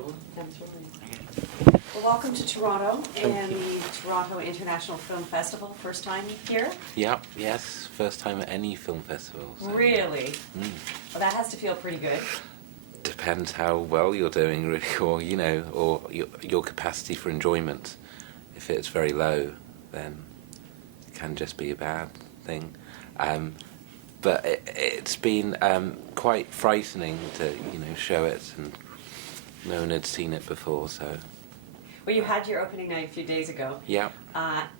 rolling? Absolutely. Okay. Well, welcome to Toronto and the Toronto International Film Festival. First time here? Yeah, yes, first time at any film festival. So, Really? Well, that has to feel pretty good. Depends how well you're doing, really, or or your capacity for enjoyment. If it's very low, then it can just be a bad thing. But it's been quite frightening to show it, and no one had seen it before, so. Well, you had your opening night a few days ago. Yeah.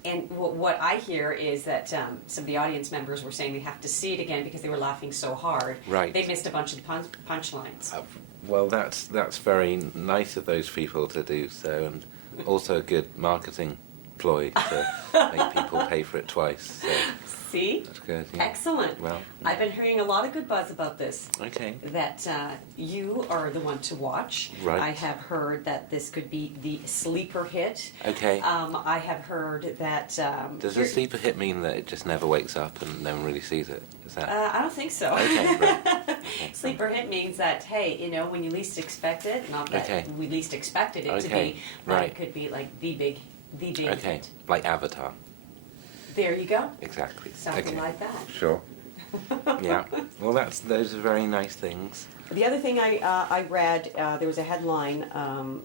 And what I hear is that some of the audience members were saying they have to see it again because they were laughing so hard. Right. They missed a bunch of the punchlines. Well, that's very nice of those people to do so, and also a good marketing ploy to make people pay for it twice. So See? that's good. Yeah. Excellent. Well, I've been hearing a lot of good buzz about this. okay. That you are the one to watch. Right. I have heard that this could be the sleeper hit. Okay. I have heard that. Does a sleeper hit mean that it just never wakes up and no one really sees it? Is that? I don't think so. Okay, right. Okay. Sleeper hit means that, hey, when you least expect it, not that Okay. we least expected it to Okay, be, but right. it could be like the big Okay, hit. like Avatar. There you go. Exactly. Something okay. like that. Sure. Yeah. Well, those are very nice things. The other thing I read, there was a headline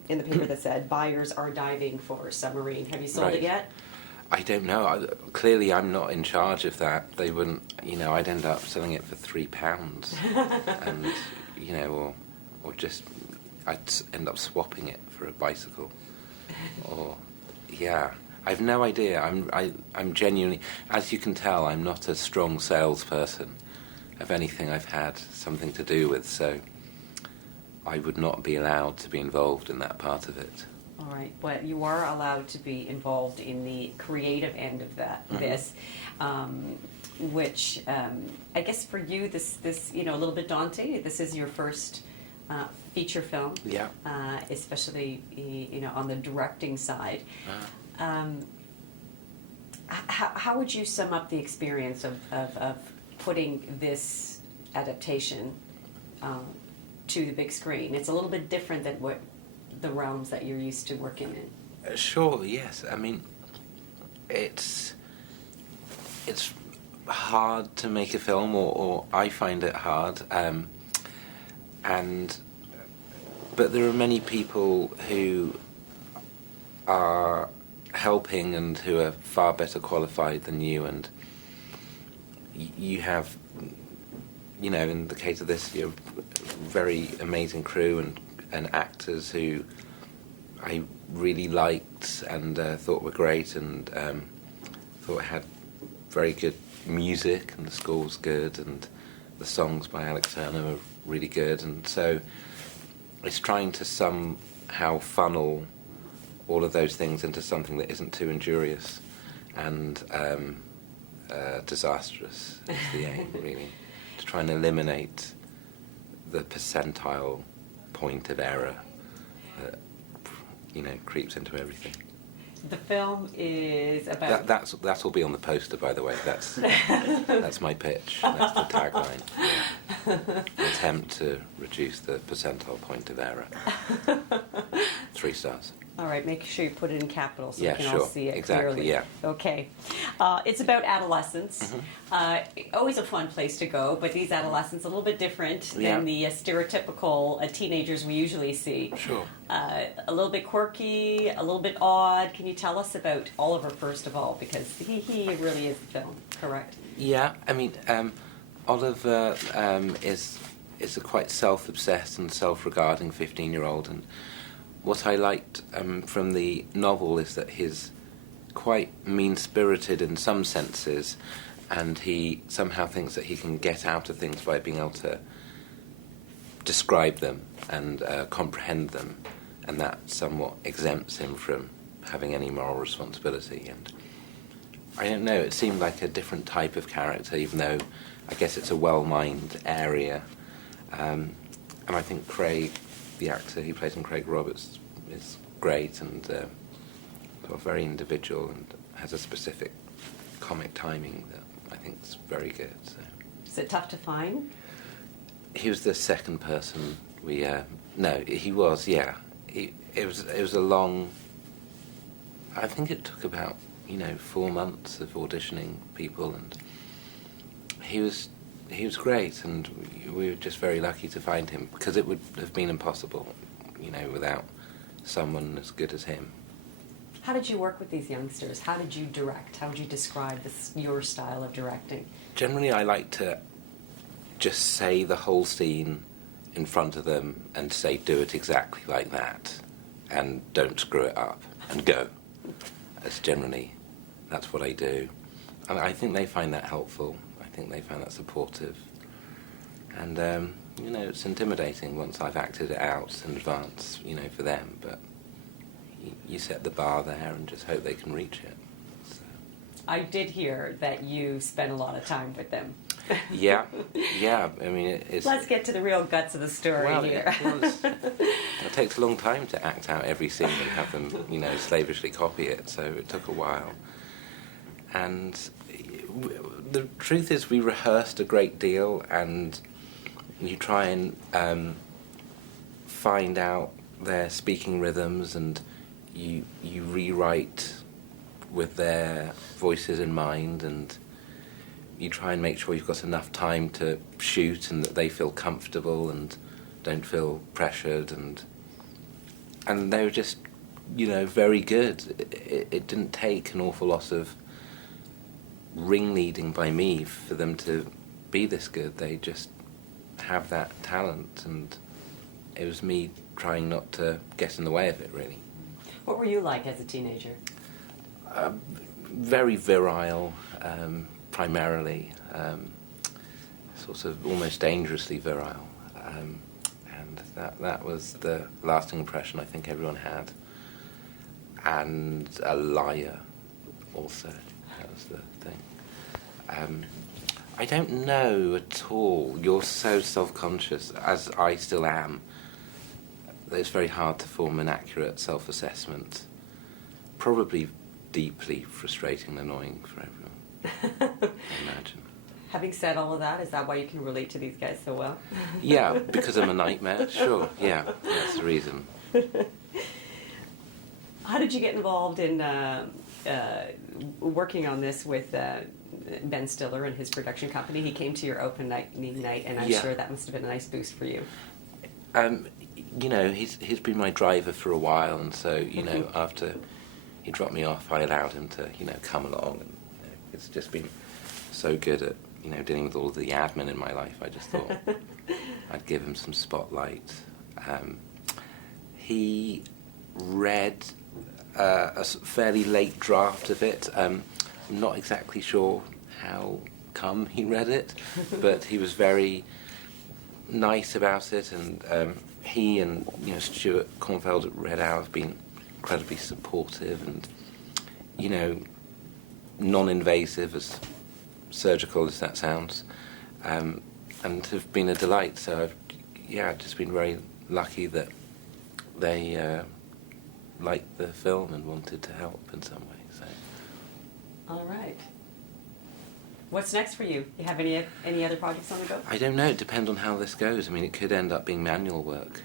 in the paper that said, buyers are diving for Submarine. Have you sold Right. it yet? I don't know. Clearly, I'm not in charge of that. They wouldn't. I'd end up selling it for £3, and or just I'd end up swapping it for a bicycle, or yeah. I've no idea. I'm genuinely, as you can tell, I'm not a strong salesperson of anything I've had something to do with, so I would not be allowed to be involved in that part of it. All right, but you are allowed to be involved in the creative end of this, which I guess for you, this a little bit daunting. This is your first feature film, Yeah. especially on the directing side. How would you sum up the experience of putting this adaptation to the big screen? It's a little bit different than what the realms that you're used to working in. Sure. Yes. I mean, it's hard to make a film, or I find it hard, but there are many people who are helping and who are far better qualified than you, and you have, in the case of this, you have very amazing crew and actors who I really liked and thought were great, and thought had very good music, and the score was good, and the songs by Alex Turner were really good, and so it's trying to somehow funnel all of those things into something that isn't too injurious and disastrous is the aim, really. To try and eliminate the percentile point of error that, creeps into everything. The film is about... That will be on the poster, by the way. That's my pitch. That's the tagline. Yeah. Attempt to reduce the percentile point of error. 3 stars. All right, make sure you put it in capitals so Yeah, we can sure. all see it Exactly, clearly. yeah. Okay. It's about adolescence. Always a fun place to go, but these adolescents a little bit different than the stereotypical teenagers we usually see. Sure. A little bit quirky, a little bit odd. Can you tell us about Oliver, first of all? Because he really is the film, correct? Yeah, I mean, Oliver is a quite self-obsessed and self-regarding 15-year-old, and what I liked from the novel is that he's quite mean-spirited in some senses, and he somehow thinks that he can get out of things by being able to describe them and comprehend them, and that somewhat exempts him from having any moral responsibility. And I don't know, it seemed like a different type of character, even though I guess it's a well-mined area. And I think Craig, the actor who plays him, Craig Roberts, is great and sort of very individual and has a specific comic timing that I think is very good. So. Is it tough to find? He was the second person we... no, he was, yeah. it was a long. I think it took about 4 months of auditioning people, and he was great, and we were just very lucky to find him, because it would have been impossible, without someone as good as him. How did you work with these youngsters? How did you direct? How would you describe your style of directing? Generally, I like to just say the whole scene in front of them and say, do it exactly like that, and don't screw it up, and go. That's what I do. And I think they find that helpful. I think they find that supportive. And, it's intimidating once I've acted it out in advance, for them, but you set the bar there and just hope they can reach it. So. I did hear that you spent a lot of time with them. Yeah. I mean, it's... Let's get to the real guts of the story here. It takes a long time to act out every scene and have them, slavishly copy it, so it took a while. And the truth is, we rehearsed a great deal, and you try and find out their speaking rhythms, and you rewrite with their voices in mind, and you try and make sure you've got enough time to shoot and that they feel comfortable and don't feel pressured, and they were just very good. It didn't take an awful lot of ringleading by me for them to be this good. They just have that talent, and it was me trying not to get in the way of it, really. What were you like as a teenager? Very virile, primarily, sort of almost dangerously virile, and that was the lasting impression I think everyone had. And a liar, also, that was the thing. I don't know at all. You're so self-conscious, as I still am, that it's very hard to form an accurate self-assessment. Probably deeply frustrating and annoying for everyone, I imagine. Having said all of that, is that why you can relate to these guys so well? Yeah, because I'm a nightmare, sure, yeah, that's the reason. How did you get involved in working on this with Ben Stiller and his production company? He came to your opening night, and I'm sure that must have been a nice boost for you. He's been my driver for a while, and so, after he dropped me off, I allowed him to, come along, and it's just been so good at, dealing with all of the admin in my life. I just thought I'd give him some spotlight. He read a fairly late draft of it. I'm not exactly sure how come he read it, but he was very nice about it, and he and Stuart Kornfeld at Red Hour have been incredibly supportive and non-invasive, as surgical as that sounds, and have been a delight. So I've just been very lucky that they liked the film and wanted to help in some way. So. All right. What's next for you? You have any other projects on the go? I don't know. It depends on how this goes. I mean, it could end up being manual work.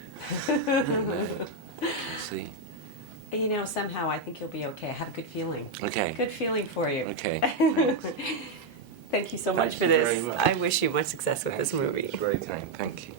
I don't know. We'll see. Somehow I think you'll be okay. I have a good feeling. Okay. Good feeling for you. Okay. Thanks. Thank you so much for this. I wish you much success with this movie. It's very kind. Thank you.